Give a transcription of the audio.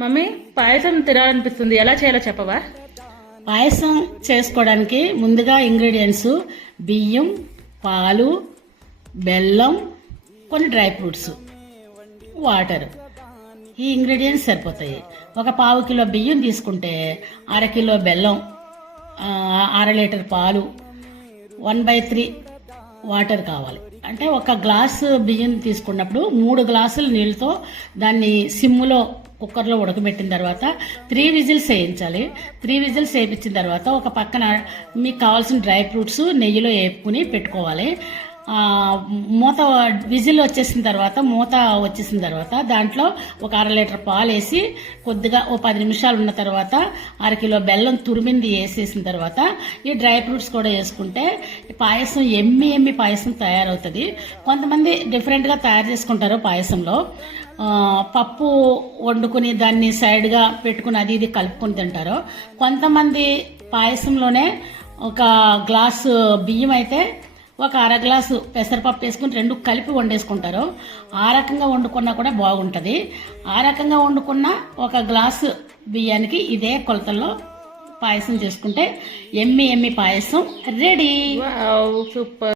Mummy, పాయసం తినాలనిపిస్తుంది, ఎలా చేయాలో చెప్పవా? పాయసం చేసుకోవడానికి ముందుగా ఇంగ్రీడియంట్స్ బియ్యం, పాలు, బెల్లం, కొన్ని డ్రై ఫ్రూట్స్, వాటర్. ఈ ఇంగ్రీడియంట్స్ సరిపోతాయి. ఒక పావు కిలో బియ్యం తీసుకుంటే 1/2 కిలో బెల్లం, 1/2 లీటర్ పాలు, 1/3 వాటర్ కావాలి. అంటే ఒక గ్లాసు బియ్యం తీసుకున్నప్పుడు 3 గ్లాసుల నీళ్ళతో దాన్ని సిమ్ములో కుక్కర్లో ఉడకబెట్టిన తర్వాత 3 విజిల్స్ వేయించాలి. 3 విజిల్స్ వేయించిన తర్వాత ఒక పక్కన మీకు కావాల్సిన డ్రై ఫ్రూట్స్ నెయ్యిలో వేపుకుని పెట్టుకోవాలి. మూత విజిల్ వచ్చేసిన తర్వాత దాంట్లో ఒక 1/2 లీటర్ పాలు వేసి కొద్దిగా 10 నిమిషాలు ఉన్న తర్వాత 1/2 కిలో బెల్లం తురిమింది వేసేసిన తర్వాత ఈ డ్రై ఫ్రూట్స్ కూడా వేసుకుంటే పాయసం ఎమ్మి పాయసం తయారవుతుంది. కొంతమంది డిఫరెంట్గా తయారు చేసుకుంటారు పాయసంలో. పప్పు వండుకుని దాన్ని సైడ్గా పెట్టుకుని అది ఇది కలుపుకొని తింటారు. కొంతమంది పాయసంలోనే ఒక గ్లాసు బియ్యం అయితే ఒక 1/2 గ్లాసు పెసరపప్పు వేసుకుని 2 కలిపి వండేసుకుంటారు. ఆ రకంగా వండుకున్నా కూడా బాగుంటుంది. ఆ రకంగా వండుకున్న ఒక గ్లాసు బియ్యానికి ఇదే కొలతల్లో పాయసం చేసుకుంటే ఎమ్మి పాయసం రెడీ. Wow, super.